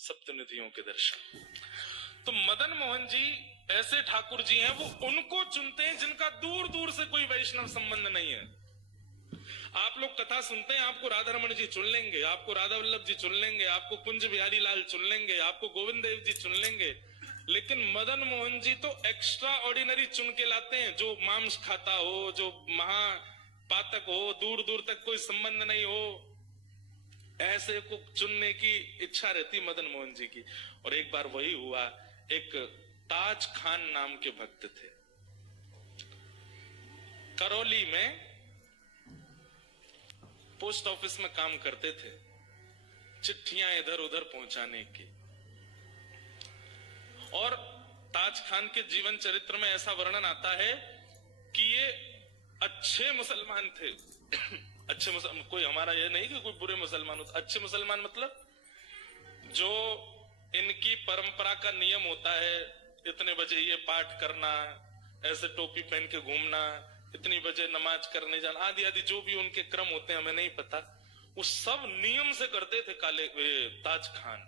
सप्तनिधियों के दर्शन। तो मदन मोहन जी ऐसे ठाकुर जी हैं, वो उनको चुनते हैं जिनका दूर दूर से कोई वैष्णव संबंध नहीं है। आप लोग कथा सुनते हैं, आपको राधा रमन जी चुन लेंगे, आपको राधा वल्लभ जी चुन लेंगे, आपको कुंज बिहारी लाल चुन लेंगे, आपको गोविंद देव जी चुन लेंगे, लेकिन मदन मोहन जी तो एक्स्ट्रा ऑर्डिनरी चुन के लाते हैं। जो मांस खाता हो, जो महापातक हो, दूर दूर तक कोई संबंध नहीं हो, ऐसे को चुनने की इच्छा रहती मदन मोहन जी की। और एक बार वही हुआ, एक ताज खान नाम के भक्त थे, करौली में पोस्ट ऑफिस में काम करते थे, चिट्ठियां इधर उधर पहुंचाने की। और ताज खान के जीवन चरित्र में ऐसा वर्णन आता है कि ये अच्छे मुसलमान थे। अच्छे मुसलमान, कोई हमारा ये नहीं कि कोई बुरे मुसलमान होते, अच्छे मुसलमान मतलब जो इनकी परंपरा का नियम होता है, इतने बजे ये पाठ करना, ऐसे टोपी पहन के घूमना, इतनी बजे नमाज करने जाना, आदि आदि जो भी उनके क्रम होते हैं हमें नहीं पता, वो सब नियम से करते थे ताज खान।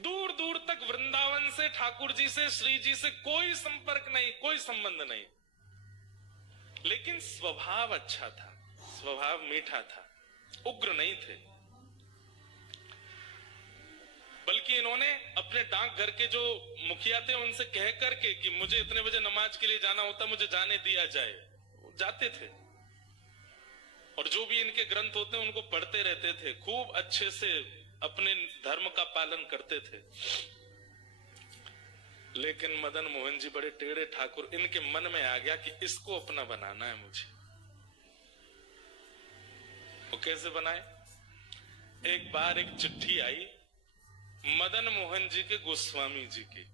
दूर दूर तक वृंदावन से, ठाकुर जी से, श्री जी से कोई संपर्क नहीं, कोई संबंध नहीं, लेकिन स्वभाव अच्छा था, स्वभाव मीठा था, उग्र नहीं थे। बल्कि इन्होंने अपने डाकघर के जो मुखिया थे उनसे कह करके कि मुझे इतने बजे नमाज के लिए जाना होता, मुझे जाने दिया जाए, वो जाते थे। और जो भी इनके ग्रंथ होते हैं उनको पढ़ते रहते थे, खूब अच्छे से अपने धर्म का पालन करते थे। लेकिन मदन मोहन जी बड़े टेढ़े ठाकुर, इनके मन में आ गया कि इसको अपना बनाना है मुझे। वो कैसे बनाए? एक बार एक चिट्ठी आई मदन मोहन जी के गोस्वामी जी की,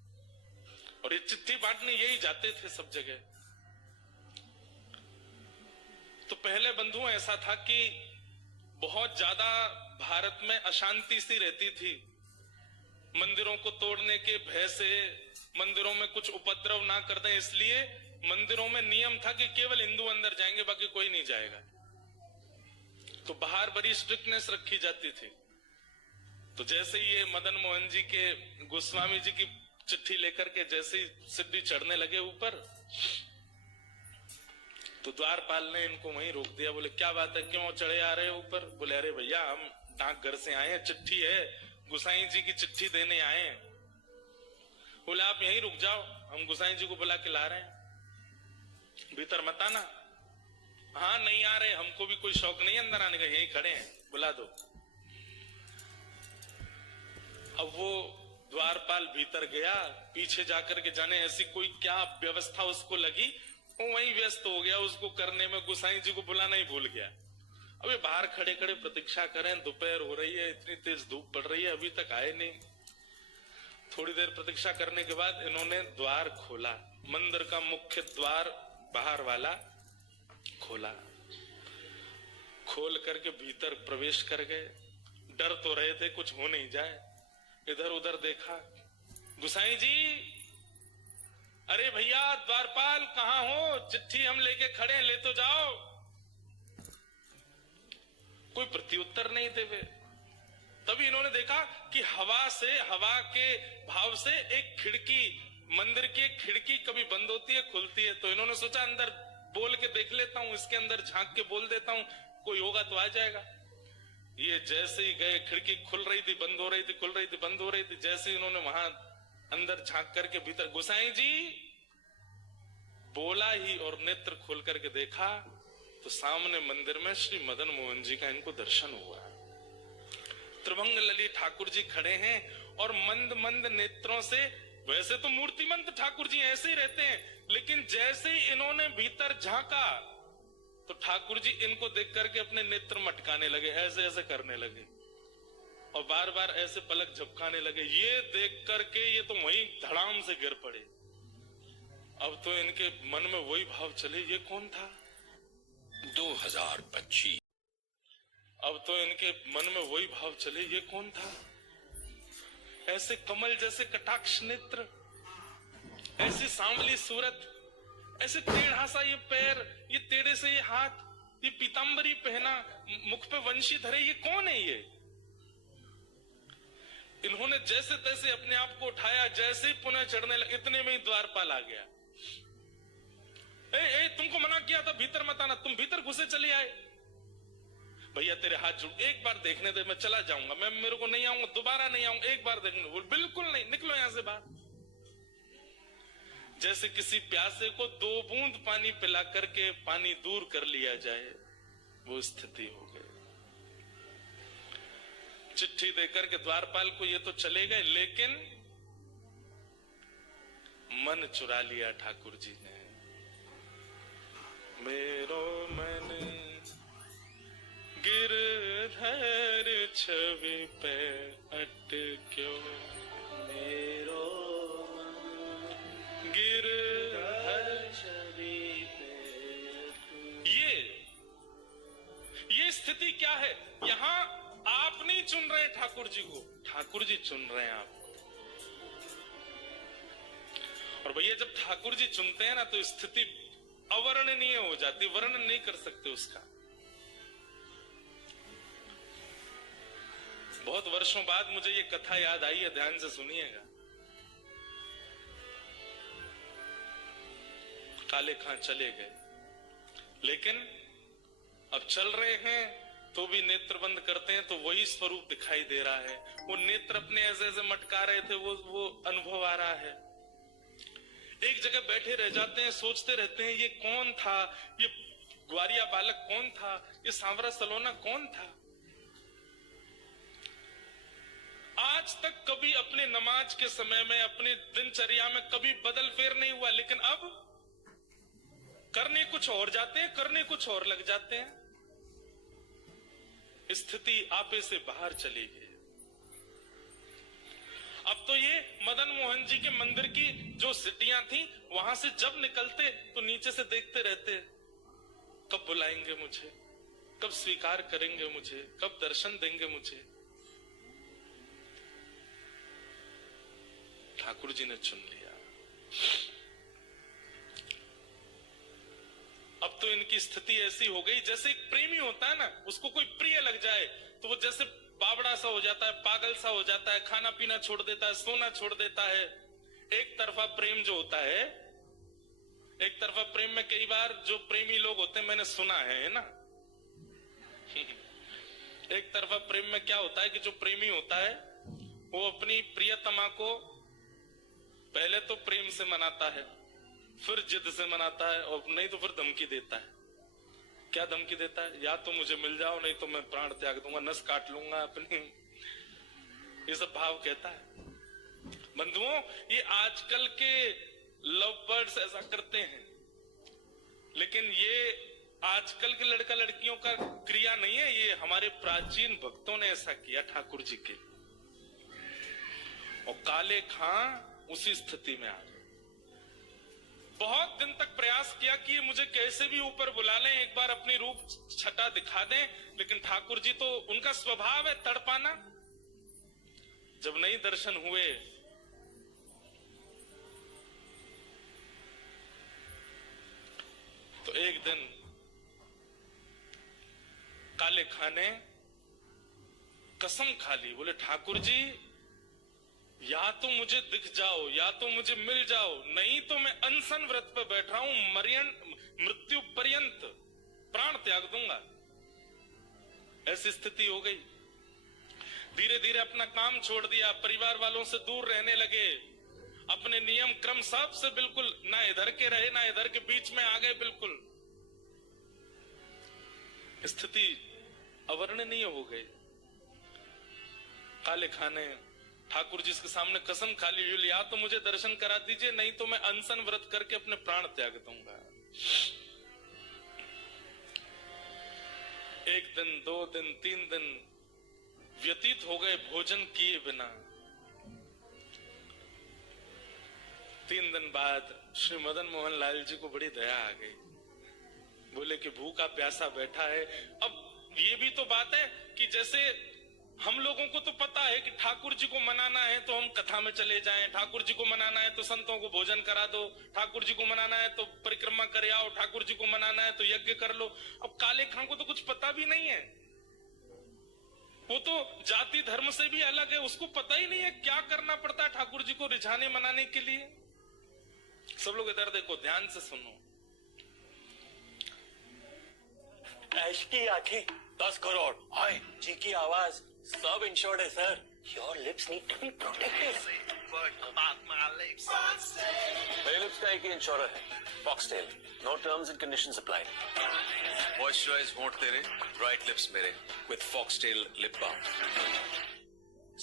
और ये चिट्ठी बांटने यही जाते थे सब जगह। तो पहले बंधु ऐसा था कि बहुत ज्यादा भारत में अशांति सी रहती थी, मंदिरों को तोड़ने के भय से, मंदिरों में कुछ उपद्रव ना कर दें इसलिए मंदिरों में नियम था कि केवल हिंदू अंदर जाएंगे, बाकी कोई नहीं जाएगा। तो बाहर बड़ी स्ट्रिक्टनेस रखी जाती थी। तो जैसे ही ये मदन मोहन जी के गोस्वामी जी की चिट्ठी लेकर के जैसे ही सीढ़ी चढ़ने लगे ऊपर, तो द्वारपाल ने इनको वहीं रोक दिया। बोले क्या बात है, क्यों चढ़े आ रहे हो ऊपर? बोले अरे भैया हम डाकघर से आए हैं, चिट्ठी है, गोसाई जी की चिट्ठी देने आए हैं। बोले आप यहीं रुक जाओ, हम गोसाई जी को बुला के ला रहे हैं, भीतर मत आना। हाँ नहीं आ रहे, हमको भी कोई शौक नहीं अंदर आने का, यहीं खड़े हैं, बुला दो। अब वो द्वारपाल भीतर गया, पीछे जाकर के जाने ऐसी कोई क्या व्यवस्था उसको लगी, वो वहीं व्यस्त हो गया उसको करने में, गोसाई जी को बुलाना ही भूल गया। अबे बाहर खड़े खड़े प्रतीक्षा करें, दोपहर हो रही है, इतनी तेज धूप पड़ रही है, अभी तक आए नहीं। थोड़ी देर प्रतीक्षा करने के बाद इन्होंने द्वार खोला, मंदिर का मुख्य द्वार बाहर वाला खोला, खोल करके भीतर प्रवेश कर गए। डर तो रहे थे कुछ हो नहीं जाए, इधर उधर देखा, गोसाई जी, अरे भैया द्वारपाल कहाँ हो, चिट्ठी हम लेके खड़े हैं, ले तो जाओ। कोई प्रत्युत्तर नहीं देवे। तभी इन्होंने देखा कि हवा से, हवा के भाव से एक खिड़की, मंदिर की एक खिड़की कभी बंद होती है खुलती है, तो इन्होंने सोचा अंदर बोल के देख लेता हूं, इसके अंदर झांक के बोल देता हूं, कोई होगा तो आ जाएगा। ये जैसे ही गए, खिड़की खुल रही थी, बंद हो रही थी, खुल रही थी, बंद हो रही थी। जैसे ही उन्होंने वहां अंदर झांक करके भीतर गोसाई जी बोला ही और नेत्र खोल करके देखा, तो सामने मंदिर में श्री मदन मोहन जी का इनको दर्शन हुआ। त्रिभंग लली ठाकुर जी खड़े हैं और मंद मंद नेत्रों से, वैसे तो मूर्तिमंत ठाकुर जी ऐसे ही रहते हैं, लेकिन जैसे ही इन्होंने भीतर झांका तो ठाकुर जी इनको देख करके अपने नेत्र मटकाने लगे, ऐसे ऐसे करने लगे और बार बार ऐसे पलक झपकाने लगे। ये देख करके ये तो वहीं धड़ाम से गिर पड़े। अब तो इनके मन में वही भाव चले, ये कौन था? 2025। अब तो इनके मन में वही भाव चले, ये कौन था? ऐसे कमल जैसे कटाक्ष नेत्र, ऐसी सांवली सूरत, ऐसे टेढ़ा सा ये पैर, ये टेढ़े से ये हाथ, ये पीतांबरी पहना, मुख पे वंशी धरे, ये कौन है? ये जैसे तैसे अपने आप को उठाया, जैसे ही पुनः चढ़ने लगे इतने में ही द्वारपाल आ गया। ए, तुमको मना किया था भीतर मत आना, तुम भीतर घुसे चले आए। भैया तेरे हाथ जुड़, एक बार देखने दे, मैं चला जाऊंगा, मैं मेरे को नहीं आऊंगा, दोबारा नहीं आऊंगा, एक बार देखने। बोल बिल्कुल नहीं, निकलो यहां से बाहर। जैसे किसी प्यासे को 2 बूंद पानी पिला करके पानी दूर कर लिया जाए, वो स्थिति हो गई। चिट्ठी देकर के द्वारपाल को ये तो चले गए, लेकिन मन चुरा लिया ठाकुर जी ने। मेरो मन गिरधर छवि पे अटक्यो, मेरो मन गिरधर छवि पे। ये स्थिति क्या है? यहां आप नहीं चुन रहे ठाकुर जी को, ठाकुर जी चुन रहे हैं आपको। और भैया जब ठाकुर जी चुनते हैं ना, तो स्थिति अवर्णनीय हो जाती, वर्णन नहीं कर सकते उसका। बहुत वर्षों बाद मुझे ये कथा याद आई है, ध्यान से सुनिएगा। काले खां चले गए, लेकिन अब चल रहे हैं तो भी नेत्र बंद करते हैं तो वही स्वरूप दिखाई दे रहा है। वो नेत्र अपने ऐसे ऐसे मटका रहे थे, वो अनुभव आ रहा है। एक जगह बैठे रह जाते हैं, सोचते रहते हैं ये कौन था, ये ग्वारिया बालक कौन था, ये सांवरा सलोना कौन था। आज तक कभी अपने नमाज के समय में, अपनी दिनचर्या में कभी बदल फेर नहीं हुआ, लेकिन अब करने कुछ और जाते हैं, करने कुछ और लग जाते हैं। स्थिति आपे से बाहर चली गई। अब तो ये मदन मोहन जी के मंदिर की जो सीढ़ियां थी, वहां से जब निकलते तो नीचे से देखते रहते, कब बुलाएंगे मुझे, कब स्वीकार करेंगे मुझे, कब दर्शन देंगे मुझे। ठाकुर जी ने चुन लिया। अब तो इनकी स्थिति ऐसी हो गई, जैसे एक प्रेमी होता है ना, उसको कोई प्रिय लग जाए तो वो जैसे बावड़ा सा हो जाता है, पागल सा हो जाता है, खाना पीना छोड़ देता है, सोना छोड़ देता है। एक तरफा प्रेम जो होता है, एक तरफा प्रेम में कई बार जो प्रेमी लोग होते हैं, मैंने सुना है ना एक तरफा प्रेम में क्या होता है कि जो प्रेमी होता है वो अपनी प्रियतमा को पहले तो प्रेम से मनाता है, फिर जिद से मनाता है, और नहीं तो फिर धमकी देता है। क्या धमकी देता है? या तो मुझे मिल जाओ, नहीं तो मैं प्राण त्याग दूंगा, नस काट लूंगा अपनी। ये सब भाव कहता है। बंधुओं, ये आजकल के लव बर्ड्स ऐसा करते हैं, लेकिन ये आजकल के लड़का लड़कियों का क्रिया नहीं है, ये हमारे प्राचीन भक्तों ने ऐसा किया ठाकुर जी के। और काले खां उसी स्थिति में आ गए। बहुत दिन तक प्रयास किया कि ये मुझे कैसे भी ऊपर बुला लें, एक बार अपनी रूप छटा दिखा दें, लेकिन ठाकुर जी तो उनका स्वभाव है तड़पाना। जब नहीं दर्शन हुए तो एक दिन काले खां ने कसम खा ली, बोले ठाकुर जी या तो मुझे दिख जाओ, या तो मुझे मिल जाओ, नहीं तो मैं अनशन व्रत पर बैठ रहा हूं, मृत्यु पर्यंत प्राण त्याग दूंगा। ऐसी स्थिति हो गई। धीरे धीरे अपना काम छोड़ दिया, परिवार वालों से दूर रहने लगे, अपने नियम क्रम सब से बिल्कुल ना इधर के रहे ना इधर के, बीच में आ गए बिल्कुल। स्थिति अवर्णनीय हो गई। काले खां ने ठाकुर जी के सामने कसम खा ली, या तो मुझे दर्शन करा दीजिए, नहीं तो मैं अनशन व्रत करके अपने प्राण त्याग दूंगा। एक दिन, 2 दिन, 3 दिन व्यतीत हो गए भोजन किए बिना। 3 दिन बाद श्री मदन मोहन लाल जी को बड़ी दया आ गई। बोले कि भूखा प्यासा बैठा है। अब ये भी तो बात है कि जैसे हम लोगों को तो पता है कि ठाकुर जी को मनाना है तो हम कथा में चले जाएं, ठाकुर जी को मनाना है तो संतों को भोजन करा दो, ठाकुर जी को मनाना है तो परिक्रमा कर आओ, ठाकुर जी को मनाना है तो यज्ञ कर लो। अब काले खां को तो कुछ पता भी नहीं है। वो तो जाति धर्म से भी अलग है, उसको पता ही नहीं है क्या करना पड़ता है ठाकुर जी को रिझाने मनाने के लिए। सब लोग इधर देखो, ध्यान से सुनो। ऐश की आंखें 10 करोड़, हाय जी की आवाज, सब इंश्योर्ड है sir. Your lips need to be protected. मेरे लिप्स का एक ही इंश्योरर है, Foxtail. No terms and conditions apply. Moisturize होंठ तेरे, bright lips मेरे, with Foxtail lip balm.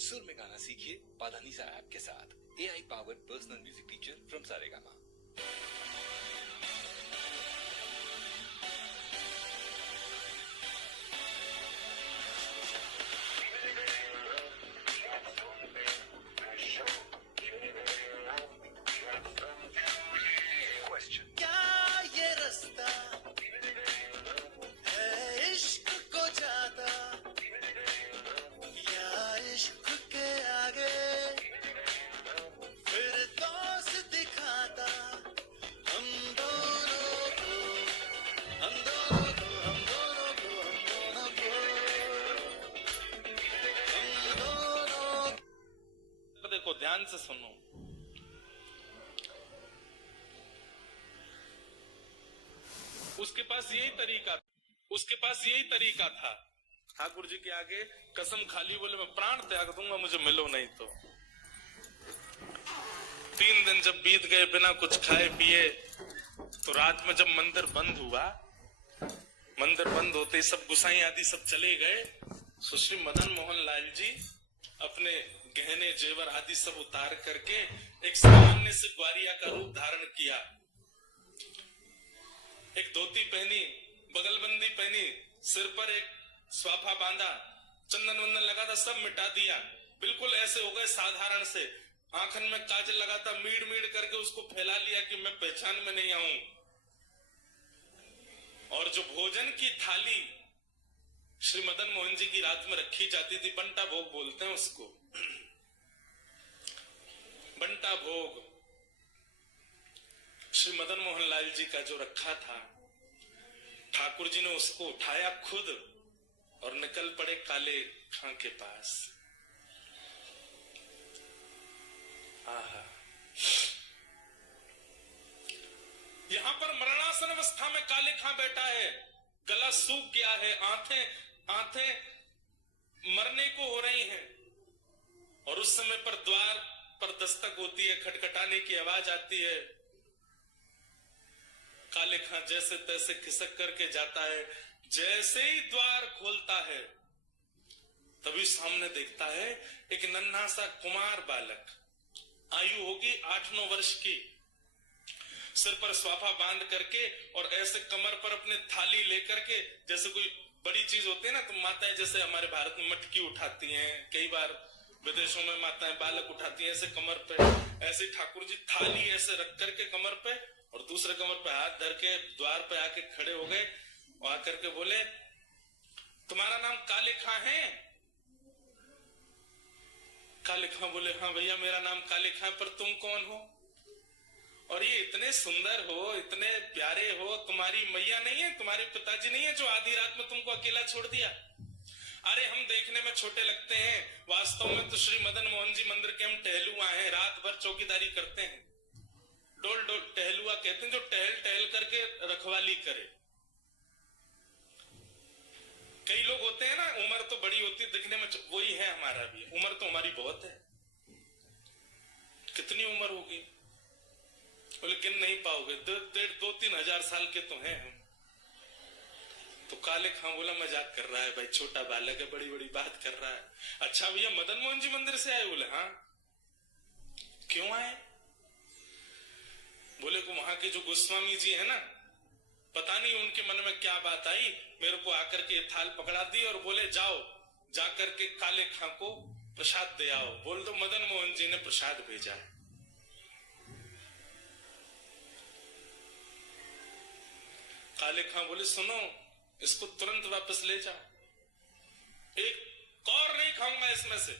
सुर में गाना सीखिए पाधानीसा ऐप के साथ। AI powered personal music teacher from Saregama. ध्यान से सुनो। उसके पास यही तरीका था। ठाकुर जी के आगे कसम खाली, बोले मैं प्राण त्याग दूंगा मुझे मिलो नहीं तो। 3 दिन जब बीत गए बिना कुछ खाए पिए, तो रात में जब मंदिर बंद हुआ, मंदिर बंद होते सब गुसाई आदि सब चले गए, सुश्री मदन मोहन लाल जी अपने गहने जेवर आदि सब उतार करके एक सामान्य से ग्वारिया का रूप धारण किया। एक धोती पहनी, बगलबंदी पहनी, सिर पर एक स्वाफा बांधा, चंदन वंदन लगा था, सब मिटा दिया, बिल्कुल ऐसे हो गए साधारण से। आंखन में काजल लगा था, मीड़ मीड़ करके उसको फैला लिया कि मैं पहचान में नहीं आऊं। और जो भोजन की थाली श्री मदन मोहन जी की रात में रखी जाती थी, बंटा भोग बोलते हैं उसको, बंटा भोग श्री मदन मोहन लाल जी का जो रखा था, ठाकुर जी ने उसको उठाया खुद और निकल पड़े काले खां के पास। आहा, यहां पर मरणासन अवस्था में काले खां बैठा है, गला सूख गया है, आंखें मरने को हो रही हैं, और उस समय पर द्वार पर दस्तक होती है, खटखटाने की आवाज आती है। काले खां जैसे तैसे खिसक करके जाता है, जैसे ही द्वार खोलता है तभी सामने देखता है एक नन्हा सा कुमार बालक, आयु होगी 8-9 वर्ष की, सिर पर स्वाफा बांध करके और ऐसे कमर पर अपने थाली लेकर के, जैसे कोई बड़ी चीज होती है ना, तो माताएं जैसे हमारे भारत में मटकी उठाती हैं, कई बार विदेशों में माताएं बालक उठाती हैं ऐसे कमर पे, ऐसे ठाकुर जी थाली ऐसे रख करके कमर पे और दूसरे कमर पे हाथ धर के द्वार पे आके खड़े हो गए और आकर के बोले, तुम्हारा नाम काले खां है? काले खां बोले, हाँ भैया मेरा नाम काले खां, पर तुम कौन हो? और ये इतने सुंदर हो, इतने प्यारे हो, तुम्हारी मैया नहीं है, तुम्हारे पिताजी नहीं है जो आधी रात में तुमको अकेला छोड़ दिया? अरे हम देखने में छोटे लगते हैं, वास्तव में तो श्री मदन मोहन जी मंदिर के हम टहलुआ हैं, रात भर चौकीदारी करते हैं। डोल डोल टहलुआ कहते हैं जो टहल टहल करके रखवाली करे। कई लोग होते हैं ना, उम्र तो बड़ी होती है दिखने में, वही है हमारा भी, उम्र तो हमारी बहुत है। कितनी उम्र होगी? बोले गिन नहीं पाओगे, 2-3 हजार साल के तो हैं हम। तो काले खां बोला मजाक कर रहा है भाई, छोटा बालक है, बड़ी बड़ी बात कर रहा है। अच्छा भैया मदन मोहन जी मंदिर से आए? बोले हाँ। क्यों आए? बोले को वहां के जो गोस्वामी जी है ना, पता नहीं उनके मन में क्या बात आई, मेरे को आकर के थाल पकड़ा दी और बोले जाओ जाकर के काले खां को प्रसाद दे आओ। बोल दो मदन मोहन जी ने प्रसाद भेजा है। काले खां बोले सुनो, इसको तुरंत वापस ले जाओ, एक और नहीं खाऊंगा इसमें से,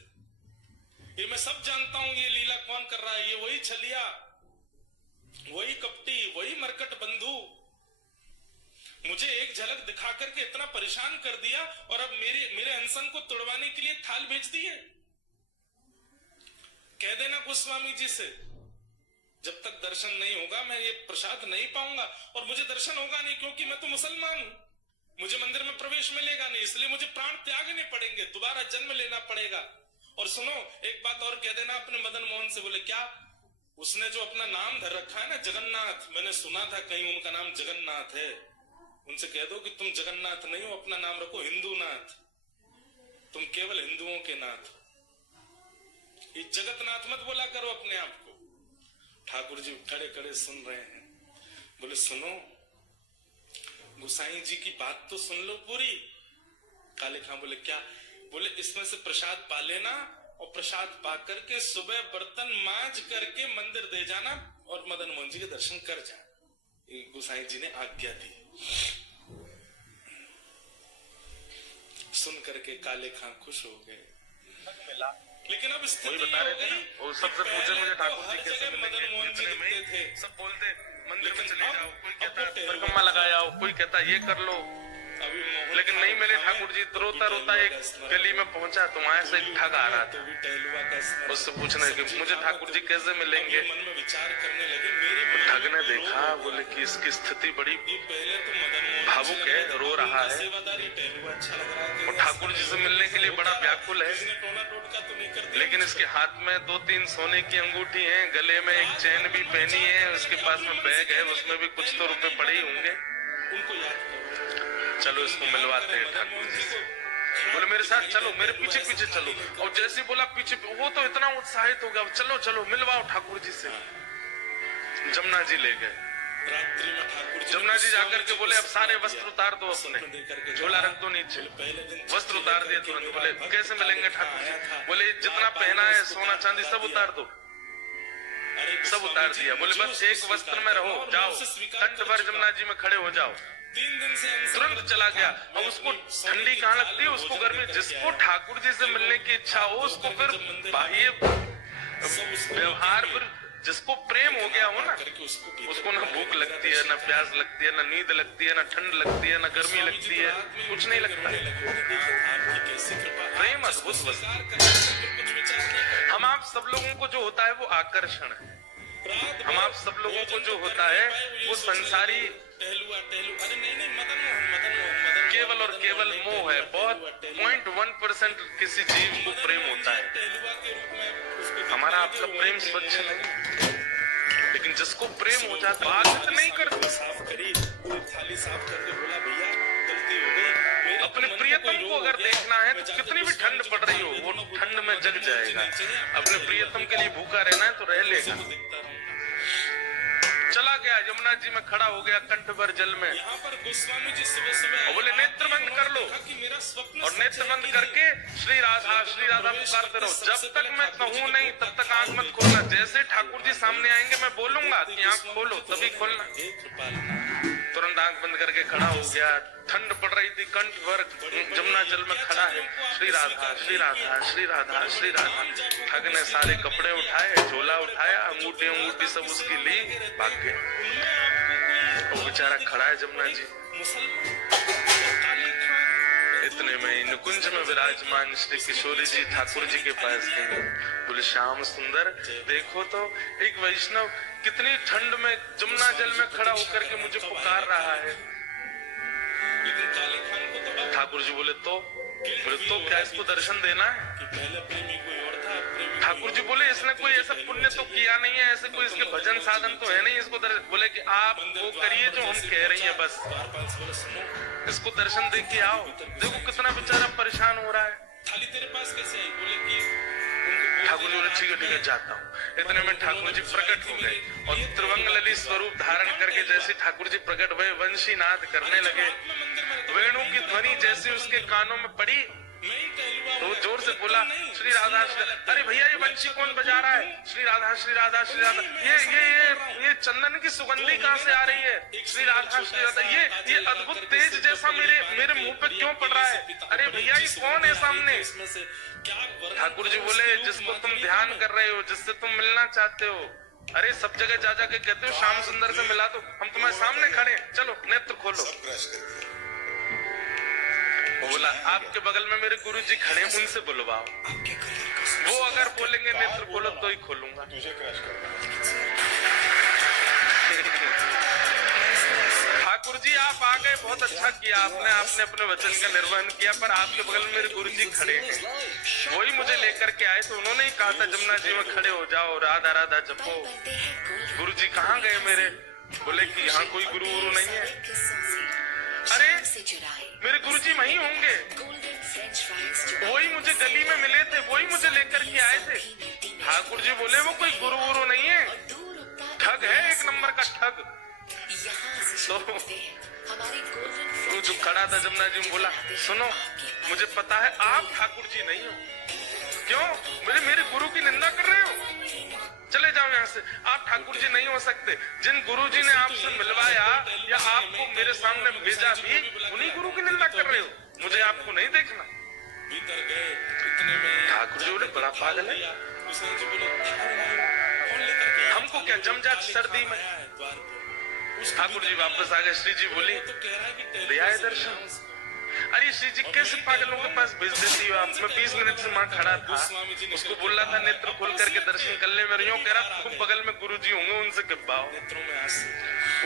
ये मैं सब जानता हूं ये लीला कौन कर रहा है, ये वही छलिया, वही कपटी, वही मरकट बंधु, मुझे एक झलक दिखा करके इतना परेशान कर दिया और अब मेरे अनशन को तोड़वाने के लिए थाल भेज दी है। कह देना गोस्वामी जी से, जब तक दर्शन नहीं होगा मैं ये प्रसाद नहीं पाऊंगा, और मुझे दर्शन होगा नहीं क्योंकि मैं तो मुसलमान हूं, मुझे मंदिर में प्रवेश मिलेगा नहीं, इसलिए मुझे प्राण त्यागने पड़ेंगे, दोबारा जन्म लेना पड़ेगा। और सुनो, एक बात और कह देना अपने मदन मोहन से, बोले क्या उसने जो अपना नाम धर रखा है ना जगन्नाथ, मैंने सुना था कहीं उनका नाम जगन्नाथ है, उनसे कह दो कि तुम जगन्नाथ नहीं हो, अपना नाम रखो हिंदूनाथ, तुम केवल हिंदुओं के नाथ, ये जगतनाथ मत बोला करो अपने आप को। ठाकुर जी खड़े खड़े सुन रहे हैं, बोले सुनो गोसाई जी की बात तो सुन लो पूरी। काले खां बोले क्या? बोले इसमें से प्रसाद पा लेना और प्रसाद पा करके सुबह बर्तन मांज करके मंदिर दे जाना और मदन मोहन जी के दर्शन कर जाना। गोसाई जी ने आज्ञा दी। सुन करके काले खां खुश हो गए, लेकिन अब स्थिति बता रहे थे ना, वो सबसे पूछे मुझे ठाकुर जी कैसे मदन मोहन जी दिखते थे, सब बोलते मंदिर में चले जाओ, कोई कहता परिक्रमा लगाओ, कोई कहता ये कर लो, लेकिन नहीं मिले ठाकुर जी। तो रोता रोता एक गली में पहुंचा तो वहां से ठग आ रहा था, उससे पूछने कि मुझे ठाकुर जी कैसे मिलेंगे। मन में विचार करने लगे, ठग ने देखा, बोले कि इसकी स्थिति बड़ी भावुक है, रो रहा है और ठाकुर जी से मिलने के लिए बड़ा व्याकुल है, लेकिन इसके हाथ में 2-3 सोने की अंगूठी है, गले में एक चेन भी पहनी है, उसके पास में बैग है, उसमें भी कुछ तो रुपए पड़े ही होंगे, चलो इसको मिलवाते हैं ठाकुर जी से। बोले मेरे साथ चलो, मेरे पीछे पीछे चलो। और जैसे बोला पीछे, वो तो इतना उत्साहित हो गया, चलो चलो मिलवाओ ठाकुर जी से। जमुना जी ले गए। जमुना जी जाकर के बोले अब सारे वस्त्र उतार दो, अपने झोला रख दो नीचे। वस्त्र उतार दिए तुरंत। बोले कैसे मिलेंगे ठाकुर जी? बोले जितना पहना है सोना चांदी सब उतार दो। सब उतार दिया। बोले बस एक वस्त्र में रहो, जाओ कंठ भर जमुना जी में खड़े हो जाओ। तुरंत चला गया। अब उसको ठंडी कहाँ लगती है, उसको गर्मी। जिसको ठाकुर जी से मिलने की इच्छा हो उसको फिर बाह्य व्यवहार, फिर जिसको प्रेम हो गया हो ना, उसको ना भूख लगती है, ना प्यास लगती है, ना नींद लगती है, ना ठंड लगती है, ना गर्मी लगती है, कुछ नहीं लगता है। प्रेम अद्भुत वस्तु। हम आप सब लोगों को जो होता है वो आकर्षण है। हम आप सब लोगों को जो होता है वो संसारी केवल और केवल मोह है। बहुत 0.1% किसी जीव को प्रेम होता है। हमारा आपका प्रेम स्वच्छ नहीं, लेकिन जिसको प्रेम हो जाता है बात नहीं करती। साफ करी, थाली साफ करके बोला भैया गलती हो गई। अपने प्रियतम को अगर देखना है तो कितनी भी ठंड पड़ रही हो वो ठंड में जग जाएगा। अपने प्रियतम के लिए भूखा रहना है तो रह लेगा। चला गया, यमुना जी में खड़ा हो गया कंठ भर जल में। यहाँ पर गोस्वामी जी सुबह सुबह बोले नेत्र बंद कर लो, और नेत्र बंद करके श्री राधा पुकारते रहो। जब तक मैं कहूँ नहीं तब तक आंख मत खोलना। जैसे ठाकुर जी सामने आएंगे मैं बोलूंगा कि आंख खोलो, तभी खोलना। तुरंत आंख बंद करके खड़ा हो गया। ठंड पड़ रही थी, कंठ भर जमुना जल में खड़ा है। श्री राधा श्री राधा श्री राधा श्री राधा। ठग ने सारे कपड़े उठाए, झोला उठाया, अंगूठी सब उसकी ली, भाग गए। वो बेचारा खड़ा है जमुना जी। इतने में नुकुंज में विराजमान श्री किशोरी जी ठाकुर जी के पास गए। बोले श्याम सुंदर देखो तो एक वैष्णव कितनी ठंड में जमुना जल में खड़ा होकर के मुझे पुकार रहा है। ठाकुर जी बोले तो क्या इसको दर्शन देना है? ठाकुर जी बोले इसने कोई ऐसा पुण्य तो किया नहीं है, ऐसे कोई इसके भजन साधन तो है नहीं, इसको बोले कि आप वो करिए जो हम कह रही है, बस इसको दर्शन दे के आओ। देखो कितना बेचारा परेशान हो रहा है। थाली तेरे पास कैसे आई? बोले कि ठाकुर जी बोले ठीक है जाता हूँ। इतने में ठाकुर जी प्रकट हो गए और त्रिभंग ललित स्वरूप धारण करके जैसे ठाकुर जी प्रकट हुए वंशी नाद करने लगे। वेणु की ध्वनि जैसे उसके कानों में पड़ी तो जोर से बोला श्री राधा। अरे भैया ये वंशी कौन बजा रहा है? श्री राधा श्री राधा श्री राधा। ये चंदन की सुगंधी कहाँ से आ रही है? श्री राधा श्री राधा। ये अद्भुत तेज जैसा मेरे मुंह पे क्यों पड़ रहा है? अरे भैया ये कौन है सामने? ठाकुर जी बोले जिसको तुम ध्यान कर रहे हो, जिससे तुम मिलना चाहते हो, अरे सब जगह जा जाके कहते हो श्याम सुंदर से मिला दो, हम तुम्हारे सामने खड़े हैं, चलो नेत्र खोलो। वो बोला आपके बगल में मेरे गुरुजी खड़े हैं, उनसे बुलवाओ, वो अगर बोलेंगे नेत्र खोलो तो ही खोलूंगा। ठाकुर जी आप आ गए, बहुत अच्छा किया आपने अपने वचन का निर्वहन किया, पर आपके बगल में मेरे गुरुजी खड़े हैं, वही मुझे लेकर के आए, तो उन्होंने ही कहा था जमुना जी में खड़े हो जाओ, राधा राधा जपो। गुरुजी कहाँ गए मेरे? बोले कि यहाँ कोई गुरु नहीं है। अरे मेरे गुरुजी वहीं होंगे, वही मुझे गली में मिले थे, वही मुझे लेकर के आए थे। ठाकुर जी बोले वो कोई गुरु नहीं है, ठग है, एक नंबर का ठग। तो जो खड़ा था जमुना जी में बोला सुनो, मुझे पता है आप ठाकुर जी नहीं हो, क्यों मेरे गुरु की निंदा कर रहे हो, चले जाओ यहाँ से, आप ठाकुर जी नहीं हो सकते। जिन गुरु जी ने आपसे मिलवाया या आपको मेरे सामने भेजा भी, उन्हीं गुरु की निंदा कर रहे हो, मुझे आपको नहीं देखना। ठाकुर जी बोले बड़ा पागल है, हमको क्या जम जात सर्दी में। ठाकुर जी वापस आ गए। श्री जी बोली दिया है दर्शन। अरे श्री जी कैसे पागलों के पास भेज देती हो आप? मैं 20 मिनट से वहां खड़ा था, उसको बोल रहा था नेत्र खोल करके दर्शन कर ले, मेरे यूं कह रहा खूब बगल में गुरु जी होंगे, उनसे गिब्बाओ।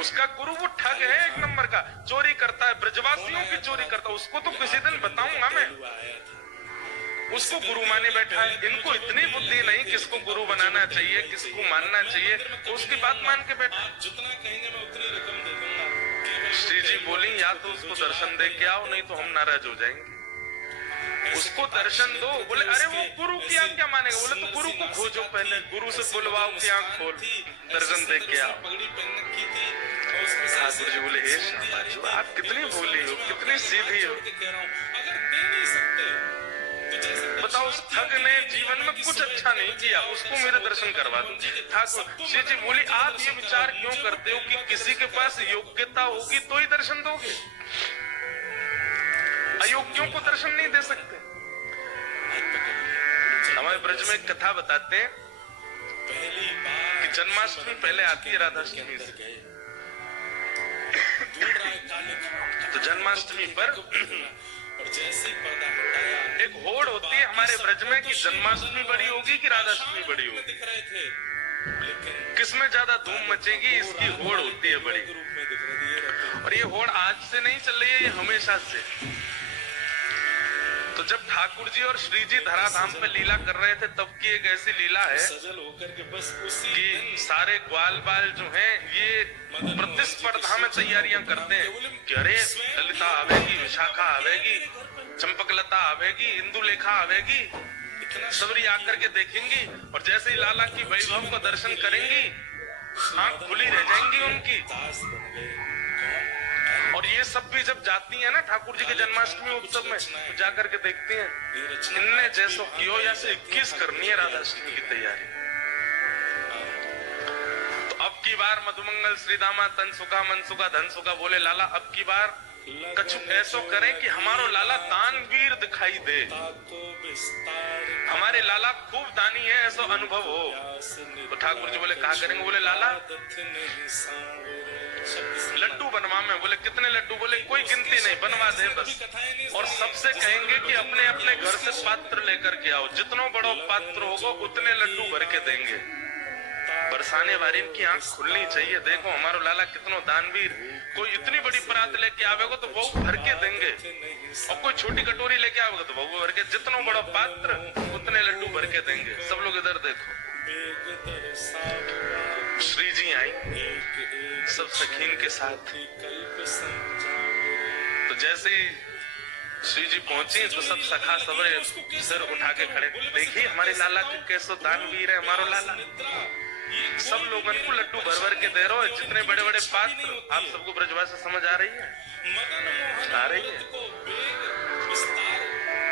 उसका गुरु वो ठग है, एक नंबर का चोरी करता है, ब्रजवासियों की चोरी करता है, उसको तो किसी दिन बताऊंगा मैं। उसको गुरु माने बैठा है। इनको इतनी बुद्धि नहीं किसको गुरु बनाना चाहिए, किसको मानना चाहिए, तो उसकी बात मान के बैठा। जितना कहेंगे मैं उतनी रकम दे दूंगा। श्री जी बोली या तो उसको दर्शन दे के आओ, नहीं तो हम नाराज हो जाएंगे। उसको दर्शन दो। बोले अरे वो गुरु की आंख क्या मानेगा? बोले तो गुरु को खोजो पहले, गुरु से बुलवाओ की आंख खोल, दर्शन दे के आओ। ठाकुर जी बोले हे शाबाश, आप कितनी भोली हो, कितनी सीधी हो, बताओ उस ठग ने जीवन में कुछ अच्छा नहीं किया, उसको मेरे दर्शन करवा दो। ठाकुर श्री जी बोली आप ये विचार क्यों करते हो कि किसी के पास योग्यता होगी तो ही दर्शन दोगे, अयोग्यों को दर्शन नहीं दे सकते। हमारे ब्रज में एक कथा बताते हैं कि जन्माष्टमी पहले आती है राधाष्टमी से। तो जन्माष्टमी पर एक होड़ होती है हमारे ब्रज में कि जन्माष्टमी बड़ी होगी कि राधाष्टमी बड़ी होगी, किसमें ज्यादा धूम मचेगी, इसकी होड़ होती है बड़ी। और ये होड़ आज से नहीं चल रही है, ये हमेशा से। तो जब ठाकुर जी और श्री जी धराधाम पे लीला कर रहे थे तब की एक ऐसी लीला है कि सारे ग्वाल बाल जो हैं ये प्रतिस्पर्धा में तैयारियां करते हैं कि अरे ललिता आवेगी, विशाखा आवेगी, चंपकलता आवेगी, इंदुलेखा आवेगी, सबरी आकर के देखेंगी और जैसे ही लाला की वैभव को दर्शन करेंगी आंख खुली रह जाएंगी उनकी। और ये सब भी जब जाती है ना ठाकुर जी के जन्माष्टमी उत्सव में तो जाकर के देखती हैं इनने जैसो कियो या से 21 करनी है राधाष्टमी की तैयारी। तो अब की बार मधुमंगल श्रीदामा तन सुखा मन सुखा धन सुखा बोले लाला अब की बार कछु ऐसो करें कि हमारो लाला दानवीर दिखाई दे, हमारे लाला खूब दानी है ऐसा अनुभव हो। तो ठाकुर जी बोले कहा करेंगे? बोले लाला लड्डू बनवा में। बोले कितने लड्डू? बोले कोई गिनती नहीं, बनवा दे बस। और सबसे कहेंगे कि अपने अपने घर से पात्र लेकर के आओ, जितना बड़ा पात्र होगा उतने लड्डू भर के देंगे। बरसाने वाली की आंख खुलनी चाहिए, देखो हमारा लाला कितना दानवीर। कोई इतनी बड़ी परात लेके आवेगा तो वो भर के देंगे, और कोई छोटी कटोरी लेके आवेगा तो वो भर के, जितना बड़ा पात्र उतने लड्डू भर के देंगे। सब लोग इधर देखो। श्री जी आई सब सखीन के साथ। तो जैसे ही श्री जी पहुंची तो सब सखा सबरे सिर उठा के खड़े, देखिए हमारे लाला के कैसो दानवीर है हमारो लाला। सब लोगों को लड्डू भर भर के दे रहे हो, जितने बड़े बड़े पात्र। आप सबको ब्रजभाषा समझ आ रही है? आ रही है?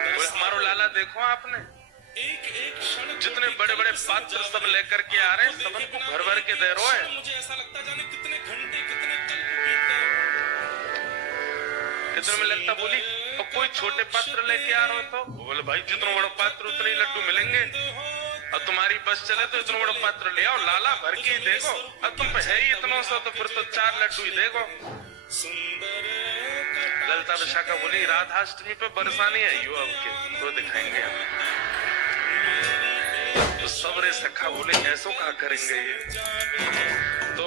बोले हमारो लाला देखो आपने जितने बड़े बड़े पात्र सब लेकर के आ रहे हैं, सबन को भर भर के दे रहे हैं। मुझे ऐसा लगता जाने कितने घंटे कितने कितने में लगता। बोली और कोई छोटे पात्र लेके आ रहे हो तो? बोले भाई जितना बड़ा पात्र उतने ही लड्डू मिलेंगे। और तुम्हारी बस चले तो इतना बड़ा पात्र ले आओ, लाला भर के ही देखो। अब तुम पे है ही इतना सा तो फिर तो 4 लड्डू ही देखो। ललिता विशाखा बोली राधाष्टमी पे बरसाने आई हो अब के तो दिखाएंगे हम। तो सबरे सखा बोले ऐसो कहा करेंगे ये। तो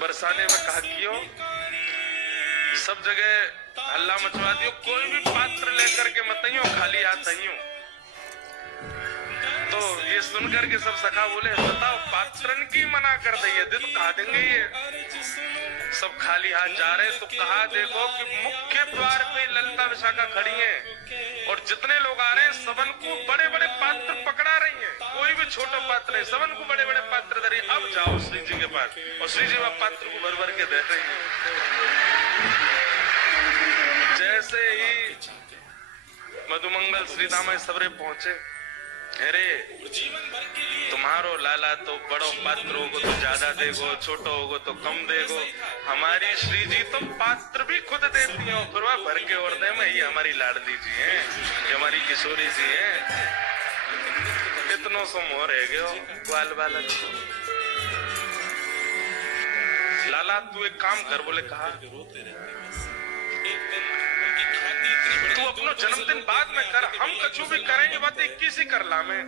बरसाने में कहा कियो, सब जगह हल्ला मचवा दियो, कोई भी पात्र लेकर के मत आइयो, खाली हाथ आइयो। तो ये सुनकर के सब सखा बोले बताओ पात्रन की मना कर दिए तो कहा देंगे ये। सब खाली हाथ जा रहे तो कहा देखो कि मुख्य द्वार पे ललिता विशाखा खड़ी हैं और जितने लोग आ रहे हैं सबन को बड़े बड़े पात्र पकड़ा रही हैं, कोई भी छोटा पात्र नहीं, सबन को बड़े बड़े पात्र दे रही। अब जाओ श्री जी के पास, और श्री जी वह पात्र को भर भर के दे रही हैं। जैसे ही मधुमंगल श्रीधाम सबरे पहुंचे, अरे तुम्हारो लाला तो बड़ो पात्र होगो तो ज्यादा देगो, छोटो होगो तो कम देगो, हमारी श्री जी तो पात्र भी खुद देती हो, फिर वह भर के और दे में ये हमारी लाडली जी हैं, ये हमारी किशोरी जी हैं। इतनो सो मोह रह गयो ग्वाल बालक। लाला तू एक काम कर, बोले कहा तू अपनो जन्मदिन बाद में कर, हम कछु भी करेंगे बात 21 ही कर ला में।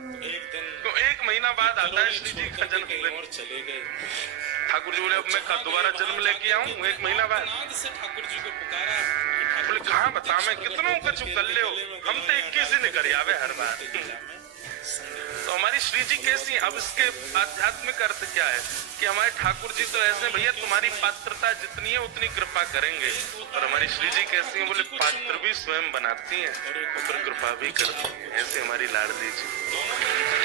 तो 1 महीना बाद आता है श्री जी का जन्मदिन। ठाकुर जी बोले अब मैं दोबारा जन्म लेके आऊं 1 महीना बाद। ठाकुर जी को पुकारा, बोले कहाँ बता मैं कितनों कछु कर ले हो, हम तो 21 ही निकल आवे हर बार। तो हमारी श्री जी कैसी, अब इसके आध्यात्मिक अर्थ क्या है कि हमारे ठाकुर जी तो ऐसे भैया तुम्हारी पात्रता जितनी है उतनी कृपा करेंगे, और हमारी श्री जी कैसी है, बोले पात्र भी स्वयं बनाती हैं और फिर कृपा भी करती हैं। ऐसे हमारी लाडली जी,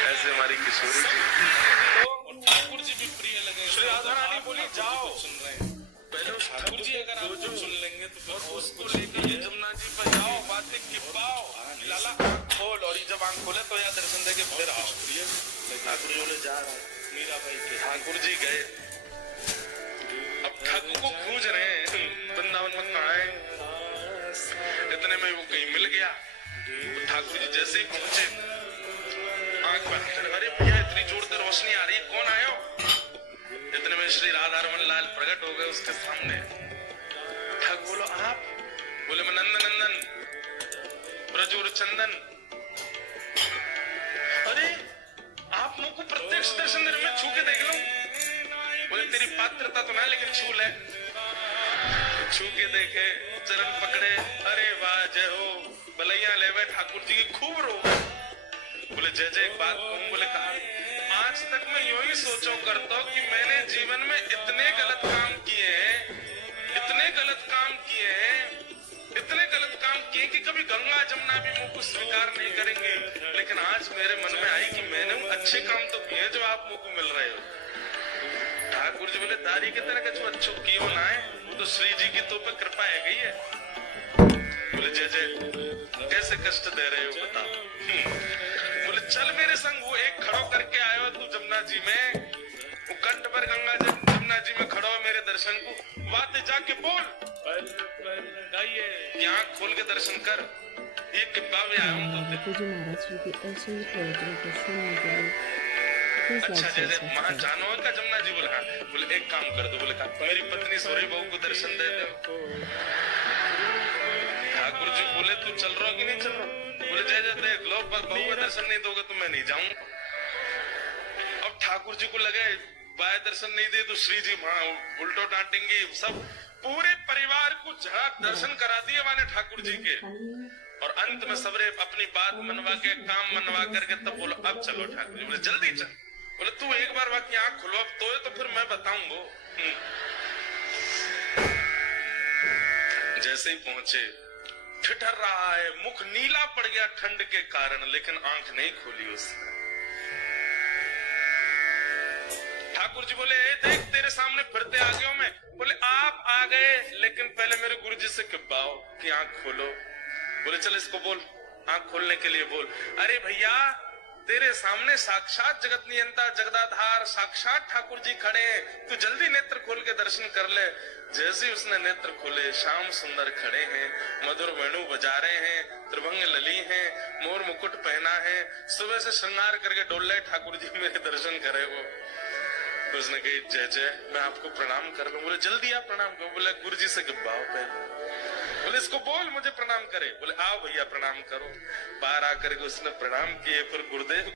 ऐसे हमारी किशोरी जी। और ठाकुर जी भी प्रिय लगे। श्री राधा रानी बोली जाओ सुन रहे हैं पहले उस ठाकुर जी अगर आप जो सुन लेंगे तो फिर उसको लेकर ये जमुना जी पर जाओ, बातें किपाओ, लाला आँख खोल, और जब आँख खोले तो यहाँ दर्शन दे के फिर आओ। ठाकुर जी बोले जा रहा है। मीरा भाई के ठाकुर जी गए, अब ठाकुर को खोज रहे हैं वृंदावन में कहाँ है। इतने में वो कहीं मिल गया। तो ठाकुर जी जैसे ही पहुंचे आँख बंद, अरे भैया इतनी जोर से रोशनी आ रही है, कौन आयो? इतने में श्री राधा रमन लाल प्रकट हो गए उसके सामने। ठाकुर बोलो आप? बोले मैं नंदन नंदन ब्रजूर चंदन। अरे आप मुझको प्रत्यक्ष दर्शन दे रहे, मैं छू के देख लूं? बोले तेरी पात्रता तो ना, लेकिन छू ले। छू के देखे, चरण पकड़े, अरे वाह जय हो, बलैया ले गए ठाकुर जी की खूब रो। बोले जय जय एक बात कहूं, बोले कहा आज तक मैं यूं ही सोचो करता हूं कि मैंने जीवन में इतने गलत काम किए हैं, इतने गलत काम किए हैं, इतने गलत काम किए कि कभी गंगा जमुना भी मुझको स्वीकार नहीं करेंगे, लेकिन आज मेरे मन में आई कि मैंने अच्छे काम तो किए जो आप मुझको मिल रहे हो। ठाकुर जी बोले दारी की तरह का जो अच्छो कियो ना है, वो तो श्री जी की तो पे कृपा है गई है। बोले जय जय कैसे कष्ट दे रहे हो बता। बोले चल मेरे संग, वो एक खड़ो करके आयो तू जमुना जी में, वो कंठ पर गंगा जमुना जी में खड़ो मेरे दर्शन को, बातें जाके बोल, आँख खोल के दर्शन कर, ये किब्बा भी आया हूं अच्छा जैसे वहां जानो का जमुना जी बोले हाँ। बोले एक काम कर दो, बोले मेरी पत्नी सोरी बहू को दर्शन दे दो। ठाकुर जी बोले तू चल रहा कि नहीं चल रहा? बोले जय जय देख लो, बहू का दर्शन नहीं दोगे तो मैं नहीं जाऊंगा। अब ठाकुर जी को लगे बाय दर्शन नहीं दे तो श्री जी वहां उल्टो डांटेंगे, सब पूरे परिवार को जहाँ दर्शन करा दिए माने ठाकुर जी के, और अंत में सबरे अपनी बात मनवा के काम मनवा करके तब बोलो अब चलो। ठाकुर जी बोले जल्दी चल। बोले तू एक बार बाकी आँख खुलो अब तो फिर मैं बताऊंगा। जैसे ही पहुंचे ठिठर रहा है, मुख नीला पड़ गया ठंड के कारण, लेकिन आंख नहीं खोली उसने। ठाकुर जी बोले देख तेरे सामने फिरते आ गया मैं। बोले आप आ गए, लेकिन पहले मेरे गुरु जी से किब्बाओ कि आंख खोलो। बोले चल इसको बोल, आंख खोलने के लिए बोल। अरे भैया तेरे सामने साक्षात जगत नियंता जगदाधार साक्षात ठाकुर जी खड़े हैं, तू जल्दी नेत्र खोल के दर्शन कर ले। जैसे उसने नेत्र खोले, श्याम सुंदर खड़े हैं, मधुर वेणु बजा रहे हैं, त्रिभंग लली हैं, मोर मुकुट पहना है, सुबह से श्रृंगार करके डोल रहे ठाकुर जी मेरे दर्शन करे वो। तो उसने कही जय जय, मैं आपको प्रणाम कर लूं। बोले जल्दी आप प्रणाम करो। बोले गुरु जी से गिब्बाओ पहले। बोले इसको बोल मुझे प्रणाम करे। बोले आओ भैया प्रणाम करो। बाहर आकर के उसने प्रणाम किए, फिर गुरुदेव